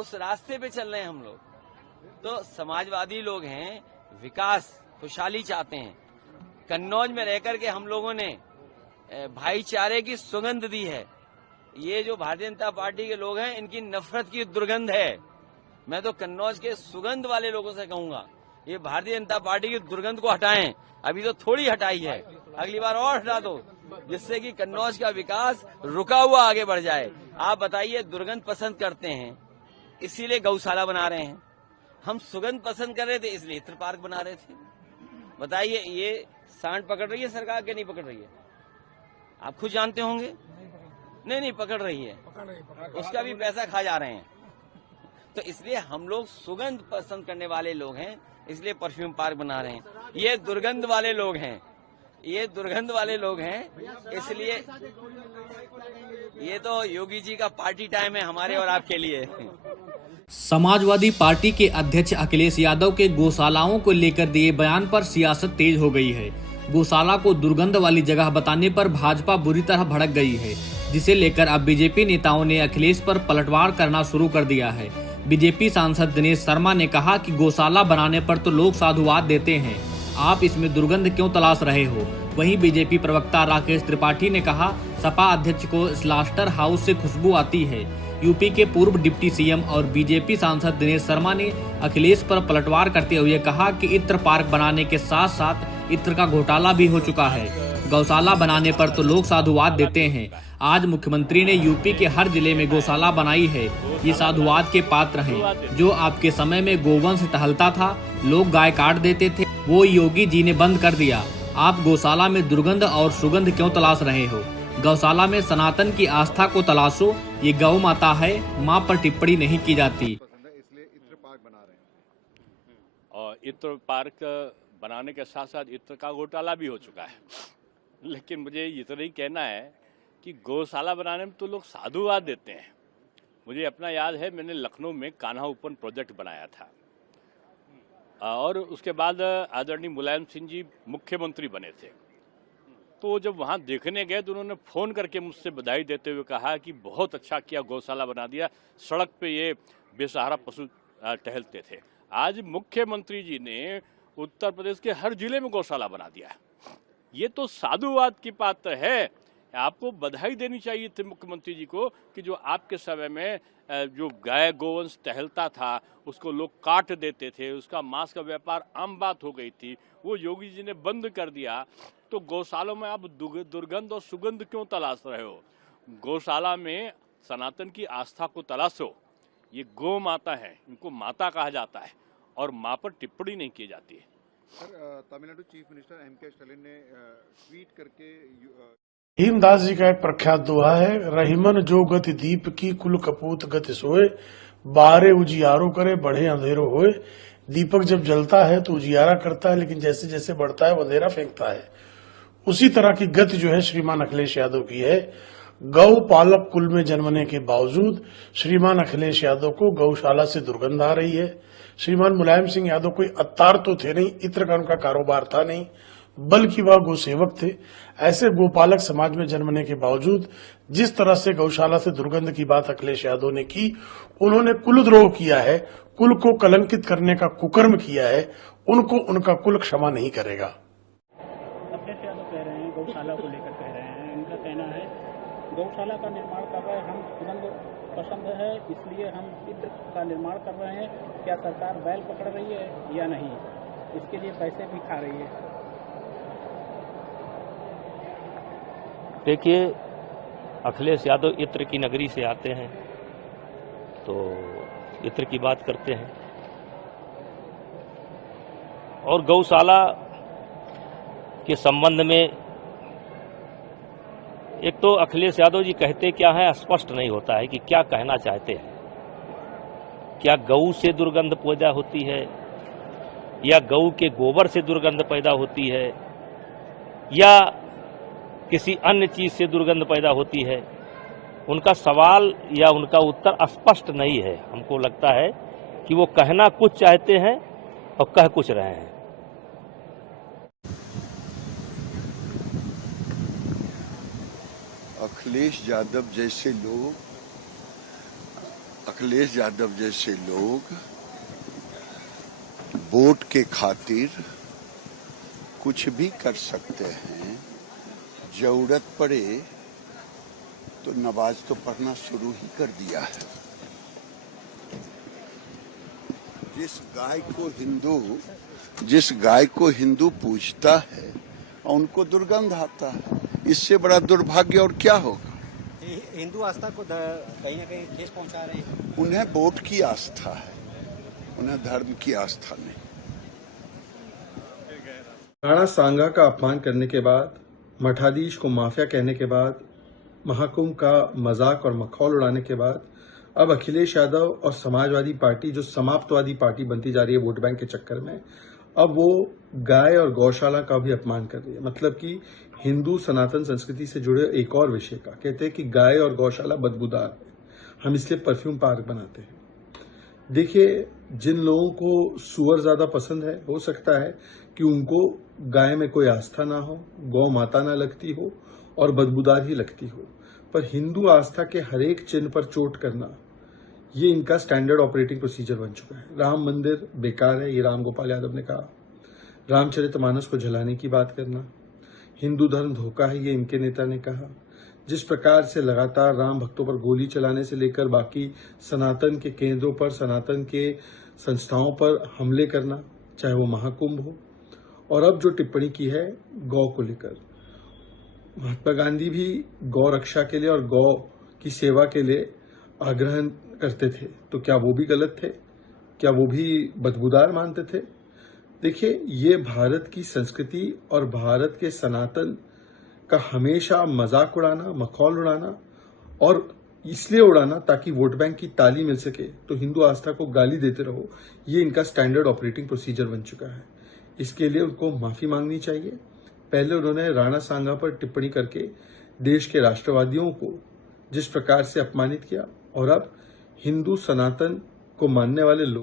उस रास्ते पे चल रहे हैं हम लोग। तो समाजवादी लोग हैं, विकास खुशहाली चाहते हैं। कन्नौज में रहकर के हम लोगों ने भाईचारे की सुगंध दी है। ये जो भारतीय जनता पार्टी के लोग हैं, इनकी नफरत की दुर्गंध है। मैं तो कन्नौज के सुगंध वाले लोगों से कहूंगा, ये भारतीय जनता पार्टी की दुर्गंध को हटाएं। अभी तो थोड़ी हटाई है, अगली बार और हटा दो, जिससे कि कन्नौज का विकास रुका हुआ आगे बढ़ जाए। आप बताइए, दुर्गंध पसंद करते हैं इसीलिए गौशाला बना रहे हैं, हम सुगंध पसंद कर रहे थे इसलिए इत्र पार्क बना रहे थे। बताइए, ये सांड पकड़ रही है सरकार के नहीं पकड़ रही है? आप खुद जानते होंगे। नहीं पकड़ रही है, उसका भी पैसा खा जा रहे हैं। तो इसलिए हम लोग सुगंध पसंद करने वाले लोग हैं, इसलिए परफ्यूम पार्क बना रहे हैं। ये दुर्गंध वाले लोग हैं, ये दुर्गंध वाले लोग हैं, इसलिए ये तो योगी जी का पार्टी टाइम है हमारे और आपके लिए। समाजवादी पार्टी के अध्यक्ष अखिलेश यादव के गौशालाओं को लेकर दिए बयान पर सियासत तेज हो गई है। गौशाला को दुर्गंध वाली जगह बताने पर भाजपा बुरी तरह भड़क गई है, जिसे लेकर अब बीजेपी नेताओं ने अखिलेश पर पलटवार करना शुरू कर दिया है। बीजेपी सांसद दिनेश शर्मा ने कहा कि गौशाला बनाने पर तो लोग साधुवाद देते हैं, आप इसमें दुर्गंध क्यों तलाश रहे हो। वहीं बीजेपी प्रवक्ता राकेश त्रिपाठी ने कहा, सपा अध्यक्ष को स्लास्टर हाउस से खुशबू आती है। यूपी के पूर्व डिप्टी सीएम और बीजेपी सांसद दिनेश शर्मा ने अखिलेश पर पलटवार करते हुए कहा कि इत्र पार्क बनाने के साथ साथ इत्र का घोटाला भी हो चुका है। गौशाला बनाने पर तो लोग साधुवाद देते हैं, आज मुख्यमंत्री ने यूपी के हर जिले में गौशाला बनाई है, ये साधुवाद के पात्र हैं। जो आपके समय में गोवंश टहलता था, लोग गाय काट देते थे, वो योगी जी ने बंद कर दिया। आप गौशाला में दुर्गंध और सुगंध क्यों तलाश रहे हो? गौशाला में सनातन की आस्था को तलाशो, ये गौ माता है, माँ पर टिप्पणी नहीं की जाती। इसलिए इत्र पार्क बना रहे हैं और इत्र पार्क बनाने के साथ साथ इत्र का घोटाला भी हो चुका है। लेकिन मुझे इतना ही कहना है कि गौशाला बनाने में तो लोग साधुवाद देते हैं। मुझे अपना याद है, मैंने लखनऊ में कान्हा ओपन प्रोजेक्ट बनाया था और उसके बाद आदरणीय मुलायम सिंह जी मुख्यमंत्री बने थे। तो जब वहाँ देखने गए तो उन्होंने फ़ोन करके मुझसे बधाई देते हुए कहा कि बहुत अच्छा किया, गौशाला बना दिया, सड़क पे ये बेसहारा पशु टहलते थे। आज मुख्यमंत्री जी ने उत्तर प्रदेश के हर जिले में गौशाला बना दिया। ये तो साधुवाद की पात्र है। आपको बधाई देनी चाहिए थी मुख्यमंत्री जी को कि जो आपके समय में जो गाय गोवंश टहलता था उसको लोग काट देते थे, उसका मांस का व्यापार आम बात हो गई थी, वो योगी जी ने बंद कर दिया। तो गौशालों में आप दुर्गंध और सुगंध क्यों तलाश रहे हो? गौशाला में सनातन की आस्था को तलाशो। ये गौ माता है, इनको माता कहा जाता है और माँ पर टिप्पणी नहीं की जाती है। Sir, Tamil Nadu chief minister MK. Stalin ने ट्वीट करके हेमदास जी का एक प्रख्यात दोहा है, रहीमन जो गति दीप की कुल कपूत गति सोए, बारे उजियारो करे बढ़े अंधेरो होए। दीपक जब जलता है तो उजियारा करता है, लेकिन जैसे जैसे बढ़ता है वो अंधेरा फेंकता है। उसी तरह की गति जो है श्रीमान अखिलेश यादव की है। गौ पालक कुल में जन्मने के बावजूद श्रीमान अखिलेश यादव को गौशाला से दुर्गंध आ रही है। श्रीमान मुलायम सिंह यादव कोई अत्तार तो थे नहीं, इत्र का उनका कारोबार था नहीं, बल्कि वह गौसेवक थे। ऐसे गोपालक समाज में जन्मने के बावजूद जिस तरह से गौशाला से दुर्गंध की बात अखिलेश यादव ने की, उन्होंने कुलद्रोह किया है, कुल को कलंकित करने का कुकर्म किया है, उनको उनका कुल क्षमा नहीं करेगा। अखिलेश यादव कह रहे हैं, गौशाला को लेकर कह रहे हैं, उनका कहना है गौशाला का निर्माण कर रहे हैं, हम सुगंध पसंद है इसलिए हम इत्र का निर्माण कर रहे हैं। क्या सरकार बैल पकड़ रही है या नहीं, इसके लिए पैसे भी खा रही है? देखिए, अखिलेश यादव इत्र की नगरी से आते हैं तो इत्र की बात करते हैं और गौशाला के संबंध में एक तो अखिलेश यादव जी कहते क्या है स्पष्ट नहीं होता है कि क्या कहना चाहते हैं। क्या गऊ से दुर्गंध पैदा होती है या गऊ के गोबर से दुर्गंध पैदा होती है या किसी अन्य चीज से दुर्गंध पैदा होती है? उनका सवाल या उनका उत्तर स्पष्ट नहीं है। हमको लगता है कि वो कहना कुछ चाहते हैं और कह कुछ रहे हैं। अखिलेश यादव जैसे लोग अखिलेश यादव जैसे लोग वोट के खातिर कुछ भी कर सकते हैं। जरूरत पड़े तो नमाज तो पढ़ना शुरू ही कर दिया है। जिस गाय को हिंदू पूजता है और उनको दुर्गंध आता है, इससे बड़ा दुर्भाग्य और क्या होगा। हिंदू आस्था को कहीं ना कहीं ठेस पहुंचा रहे हैं। उन्हें वोट की आस्था है, उन्हें धर्म की आस्था नहीं। राणा सांगा का अपमान करने के बाद, मठाधीश को माफिया कहने के बाद, महाकुंभ का मजाक और मखौल उड़ाने के बाद अब अखिलेश यादव और समाजवादी पार्टी जो समाप्तवादी पार्टी बनती जा रही है वोट बैंक के चक्कर में, अब वो गाय और गौशाला का भी अपमान कर रही है। मतलब कि हिंदू सनातन संस्कृति से जुड़े एक और विषय का कहते हैं कि गाय और गौशाला बदबूदार है, हम इसलिए परफ्यूम पार्क बनाते हैं। देखिए, जिन लोगों को सुअर ज्यादा पसंद है, हो सकता है कि उनको गाय में कोई आस्था ना हो, गौ माता ना लगती हो और बदबूदार ही लगती हो, पर हिंदू आस्था के हर एक चिन्ह पर चोट करना ये इनका स्टैंडर्ड ऑपरेटिंग प्रोसीजर बन चुका है। राम मंदिर बेकार है, ये राम गोपाल यादव ने कहा। रामचरितमानस को जलाने की बात करना, हिंदू धर्म धोखा है, ये इनके नेता ने कहा। जिस प्रकार से लगातार राम भक्तों पर गोली चलाने से लेकर बाकी सनातन के केंद्रों पर, सनातन के संस्थाओं पर हमले करना, चाहे वो महाकुंभ हो, और अब जो टिप्पणी की है गौ को लेकर। महात्मा गांधी भी गौ रक्षा के लिए और गौ की सेवा के लिए आग्रह करते थे, तो क्या वो भी गलत थे? क्या वो भी बदबूदार मानते थे? देखिए, ये भारत की संस्कृति और भारत के सनातन का हमेशा मजाक उड़ाना, मखौल उड़ाना, और इसलिए उड़ाना ताकि वोट बैंक की ताली मिल सके, तो हिंदू आस्था को गाली देते रहो, ये इनका स्टैंडर्ड ऑपरेटिंग प्रोसीजर बन चुका है। इसके लिए उनको माफी मांगनी चाहिए। पहले उन्होंने राणा सांगा पर टिप्पणी करके देश के राष्ट्रवादियों को जिस प्रकार से अपमानित किया, और अब हिंदू सनातन को मानने वाले लोग